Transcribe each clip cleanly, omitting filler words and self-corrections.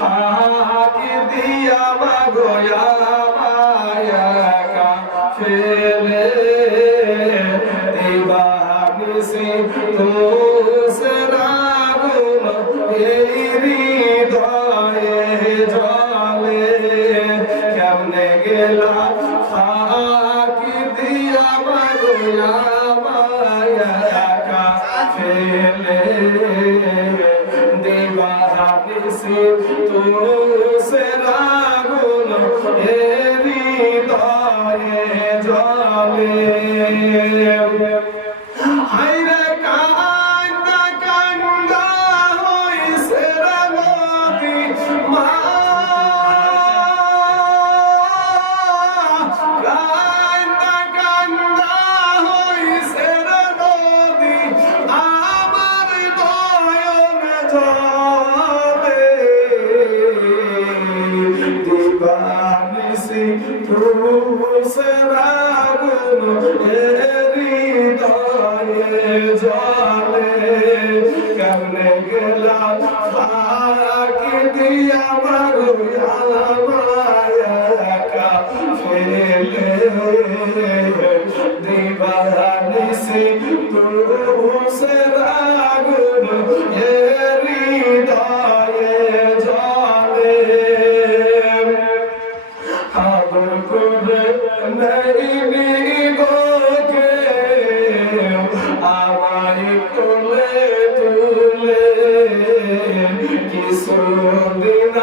ফাঁকি দিয়া মাগোয়া মায়া ফেলে দিবানিসি তুসরা গুণ এই হৃদয়ে জলে কেমনে গেলা ফাঁকি দিয়া মাগোয়া মায়া ফেলে দিবানিসি তুসরা গুণ এই হৃদয়ে জলে হায়রে কান্দা কান্দা হইছে রাগতি মা কান্দা কান্দা হইছে রাগতি আমার নয়ন জলে দিবানিসি তুসরা গুণ জলে কেমনে গেলা ফাঁকি দিয়া মাগোয়া মায়া ফেলে দিবানিসি তুসরা গুণ হৃদয়ে জলে আদর করে নেইনি গোকে আমায় কোলে তুলে কিছুদিন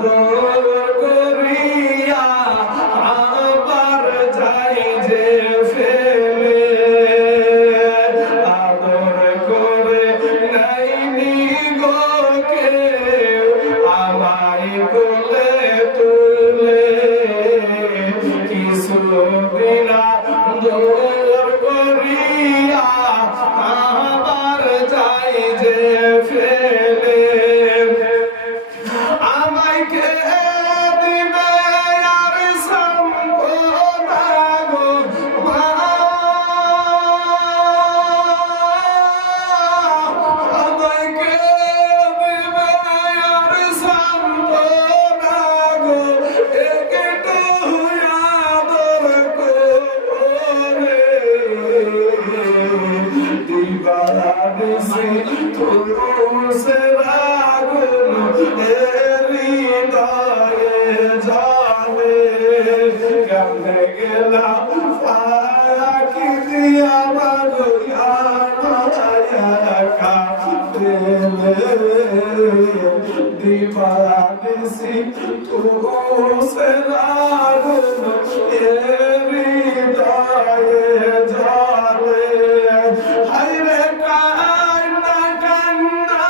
দর করিয়া আবার যাই যে ফেলে আদর করে নেইনি গোকে আমায় কোলে তুলে কিছুদিন দর করিয়া আবার যাই যে ফেলে আমায় কে দিবে আর সম্পদ গো মা আমায় কে দিবে আর সম্পদ গো একটু আদর করে দিবানিসি তুসরা গুণ হৃদয়ে জলে কেমনে গেলা ফাঁকি দিয়া মাগোয়া মায়া ফেলে দিবানিসি তুসরা গুণ হৃদয়ে জলে হায়রে কান্দা কান্দা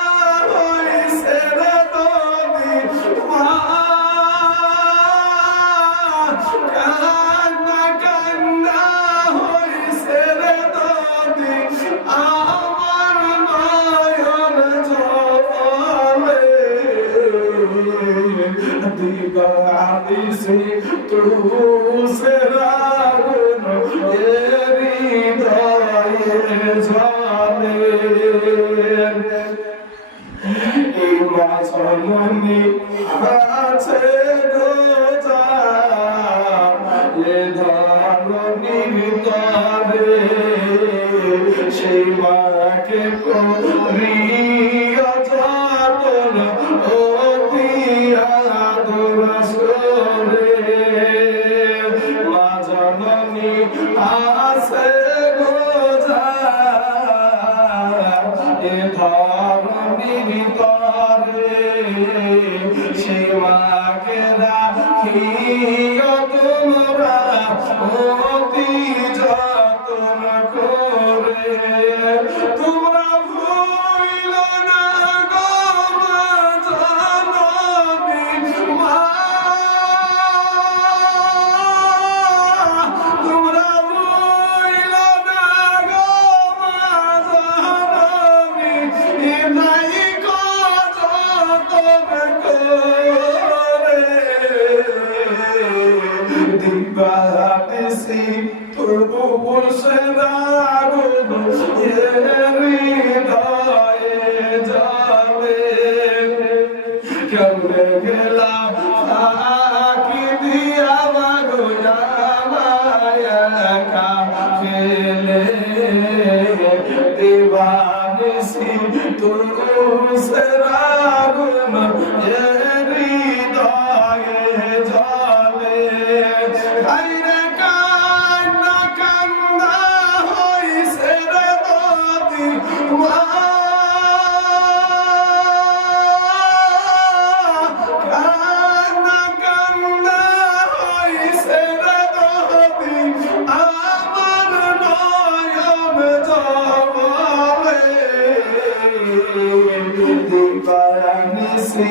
হইছে রে তোদি মা কান্দা কান্দা হইছে রে তোদি আমার নয়ন জলে দিবানিসি তুসরা গুণ হৃদয়ে জলে এই মাঝমনি আছে গোজা এ ধরণীর তরে সেই মাকে করিয়া যতন অতি আদর করে মা জননী আছে গোজা এ ধরণীর তরে সেই মাকে রাখিয়া তোমরা অতি যতন করে তোমরা ভুল না গো কেমনে গেলাম ফাঁকি দিয়া মাগো আমায় একা ফেলে দিবানিসি তুসরা গুন হৃদয়ে জলে আইরে কান্না কান্না হইছে রে নদী কান্না কান্না হইছে রে নদী আমার নয়ন জলে দিবানিসি